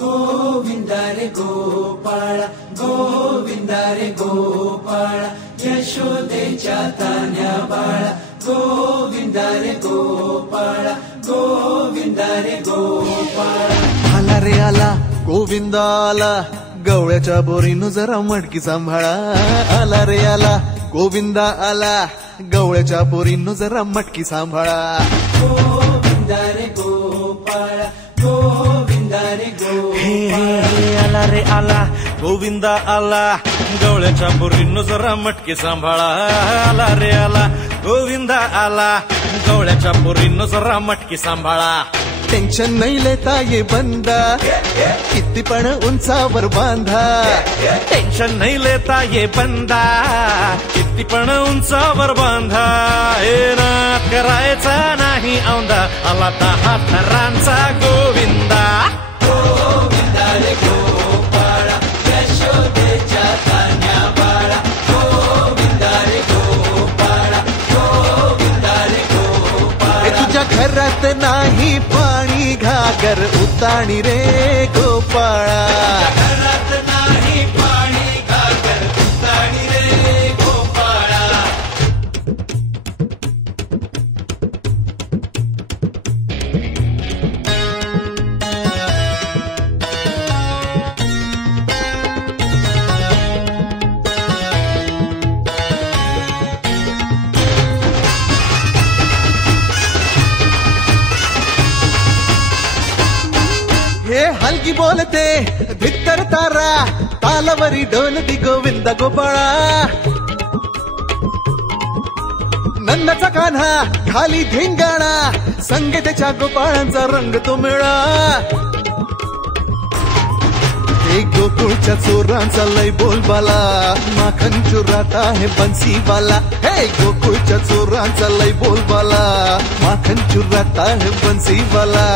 गोविंद रे गोपाळ गोविंद रे गोपाळ यशोदेच्या तान्या बाळा गोविंद रे गोपाळ गोविंद रे गोपाळ आला रे आला गोविंद आला गवळ्याच्या बोरीनं जरा मटकी सांभाळा आला रे आला गोविंद आला गवळ्याच्या बोरीनं जरा मटकी सांभाळा गोविंद रे गोपाळ गोविंद रे गोपाळ आला रे आला गोविंद आला गवळ्याच्या बोरीनं जरा मटकी सांभाळा आला रे आला गोविंद आला गवळ्याच्या बोरीनं जरा मटकी सांभाळा टेन्शन नाही लेता ये बंदा किती पण उंचावर बांधा टेन्शन नाही लेता ये बंदा किती पण उंचावर बांधा हे नात करायचा नाही औंधा आला 10 थरांचा गोविंदा गोविंद रे गोपाळ यशोदेच्या तान्या बाळा गोविंद रे गोपाळ गोविंद रे गोपाळ तुझ्या घरात नाही पाणी घागर उताणी रे गोपाळा घरात नाही पाणी घागर उताणी रे गोपाळा हे हलकी बोलते भित्तर तारा तालावरी डोलती गोविंद गोपाळा नंदाचा कान्हा खाली धिंगाणा संगीताच्या गोपाळांचा रंग तो मिळा हे गोकुळच्या चोरांचा लय बोलबाला माखन चोरात आहे बन्सीवाला हे गोकुळच्या चोरांचा लय बोलबाला माखन चोरात आहे बन्सीवाला